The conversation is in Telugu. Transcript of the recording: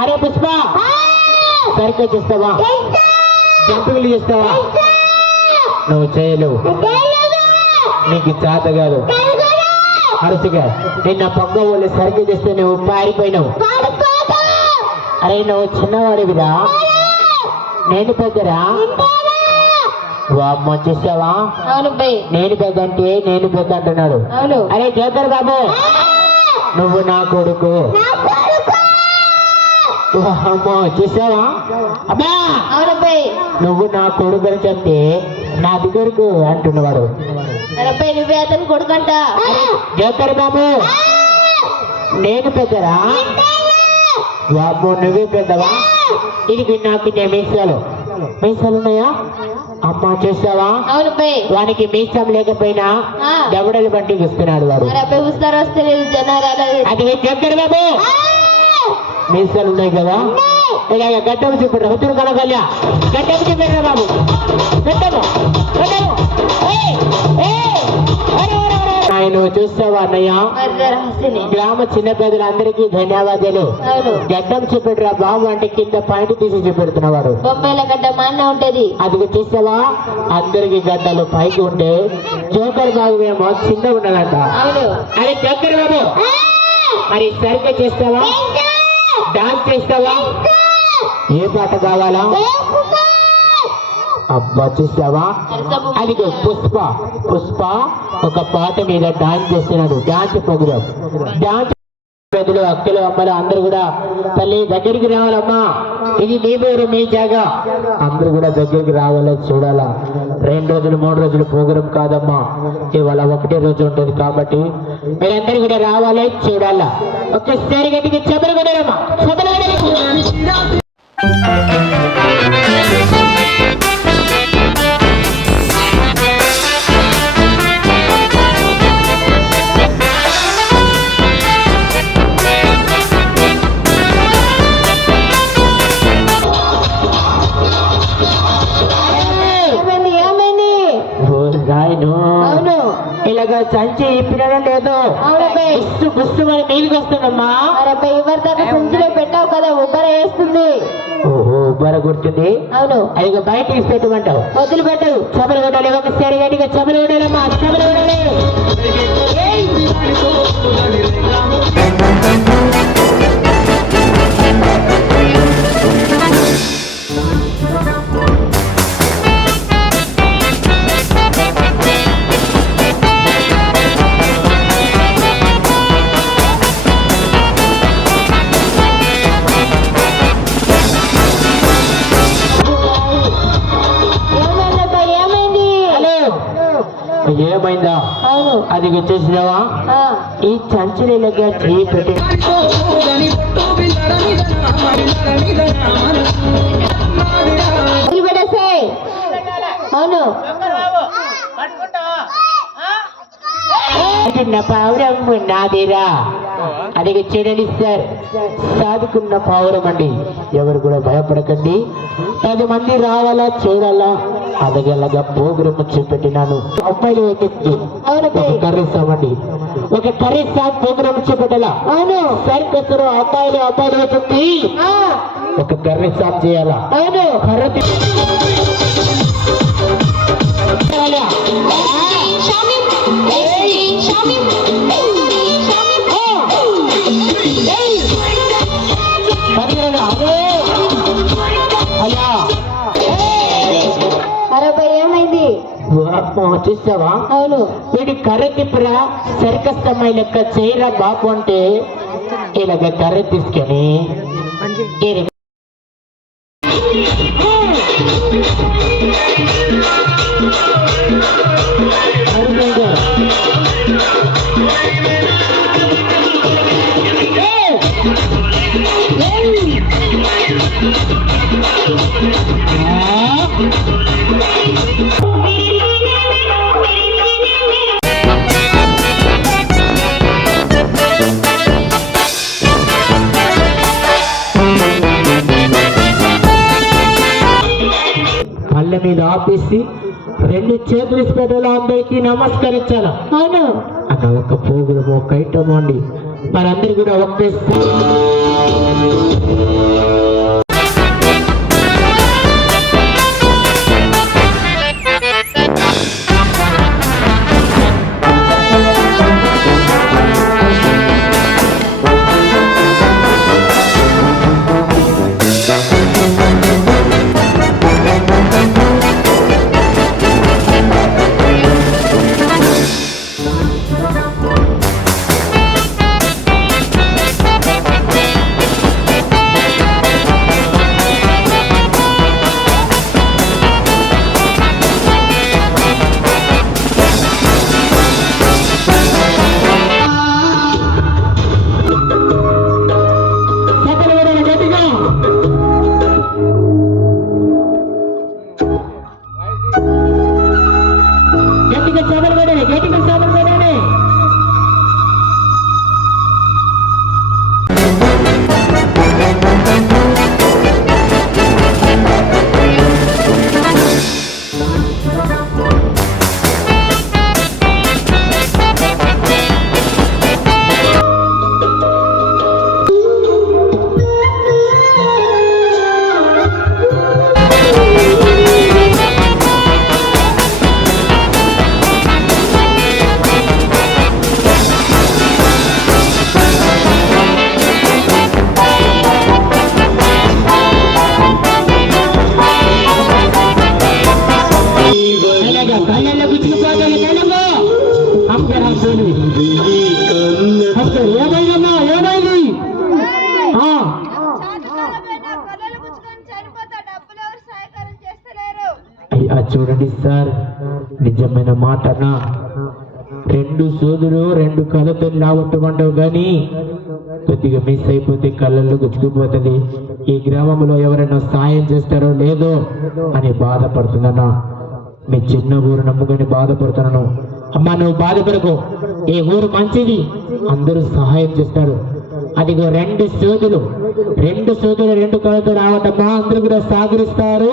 అరే పుష్ప సర్కస్ చేస్తావా జంపింగ్లు చేస్తావా నువ్వు చేయలేవు నీకు చేత కాదు అరుసుగా నిన్న పక్క వాళ్ళు సర్కస్ చేస్తే నువ్వు పారిపోయినావు అరే నువ్వు చిన్నవాడివిరా నేను పెద్దరా వామ్మ చేసావా నేను పెద్ద అంటే నేను పెద్ద అంటున్నాడు అరే జోకర్ బాబు నువ్వు నా కొడుకు అమ్మో చూసావా అమ్మా నువ్వు నా కొడుకు అని చెప్తే నా దగ్గరకు అంటున్నవాడు నువ్వే అతను కొడుకంట జోకర్ బాబు నేను పెద్దరా బాబు నువ్వే పెద్దవా ఇది నాకు మీసాలు ఉన్నాయా అమ్మా చూసావా వానికి మీసం లేకపోయినా దవడలు బట్టి చూస్తున్నాడు వాడు అది జగ్గర బాబు మీసాలు ఉన్నాయి కదా ఇలాగ గడ్డము చూపడు హుతురు కనగల్యా గడ్డము చూపెట్టరా బాబు గడ్డము ఆయన చూస్తావా అన్నయ్య గ్రామ చిన్న పెద్దలందరికీ ధన్యవాదాలు గడ్డం చూపెట్టరా బాబు అంటే కింద పాయింట్ తీసి చూపెడుతున్నవాడు బొమ్మాయిల గడ్డ మాన్న ఉంటది అది చూసావా అందరికి గడ్డలు పైకి ఉంటే జోకర్ బాబు ఏమో చిన్న ఉన్నదంట అరే జోకర్ బాబు మరి సరిగ్గా చేస్తావా డాన్స్ చేస్తావా ఏ పాట కావాలా అబ్బా చూసావా అది పుష్ప ఒక పాట మీద డాన్స్ చేస్తున్నాడు డాన్స్ ప్రోగ్రామ్ డాన్స్ పెద్దలు అక్కలు అమ్మలు అందరూ కూడా తల్లి దగ్గరికి రావాలమ్మా ఇది మీ పేరు మీ జాగా అందరూ కూడా దగ్గరికి రావాలో చూడాలా 2 రోజులు 3 రోజులు ప్రోగ్రాం కాదమ్మా ఇవాళ ఒకటే రోజు ఉంటుంది కాబట్టి మీరందరూ కూడా రావాలి చూడాలా ఒక్కసారి గట్టికి చెబులు కొడారమ్మా ఇలాగా సంచి ఇప్పినడం లేదు గుస్తు మరి నీళ్ళకి వస్తుందమ్మా సంచిలో పెట్టావు కదా ఉబ్బర వేస్తుంది ఓహో ఉబ్బర గుర్తుంది అవును అది బయట తీసి పెట్టమంటావు వదిలి పెట్టవు చెమలు కొట్టాలి ఒకసారి గట్టిగా చెమలు కొట్టాలమ్మా చెమలు కొట్టాలి ఏమైందా అది వచ్చేసినావా ఈ చంచలీలగా చేయి పెట్టి అవును పౌరం నాదేరా అది చూడండి సార్ సాదుకున్న పౌరం అండి ఎవరు కూడా భయపడకండి 10 మంది రావాలా చూడాలా అదగలగా ప్రోగ్రామ్ చూపెట్టినాను అమ్మాయిలు కర్రీస్తామండి ఒక కర్రీస్తా ప్రోగ్రామ్ చూపెట్టాలా అవును సర్కస్ అమ్మాయిలు అవుతుంది ఒక కర్రీస్తా చేయాలా అవును కర్రీ ఏమైంది చూసావా అవును వీడి కర్ర తిప్పురా సర్కస్ అమ్మాయి లెక్క చేయరా బాబు అంటే ఇలాగ కర్ర తీసుకొని పళ్ళ మీద ఆపేసి 2 చేతులు పెట్టాలి అందరికీ నమస్కరించాలా అవును అన్న ఒక ప్రోగ్రామ్ ఒక ఐటమ్ అండి మనందరూ కూడా ఒకేసారి చూడండి సార్, నిజమైన మాటనా? 2 సోదులు 2 కళ్ళతో లాగొట్టమంటావు కానీ కొద్దిగా మిస్ అయిపోతే కళ్ళల్లో గుచ్చుకుపోతుంది. ఈ గ్రామంలో ఎవరైనా సాయం చేస్తారో లేదో అని బాధపడుతున్నానా? మీ చిన్న ఊరు నమ్ముకొని బాధపడుతున్నాను. అమ్మా నువ్వు బాధపడకు, ఈ ఊరు మంచిది, అందరూ సహాయం చేస్తారు. అదిగో 2 సోదులు 2 కళ్ళతో రావటమ్మా, అందరూ కూడా సహకరిస్తారు.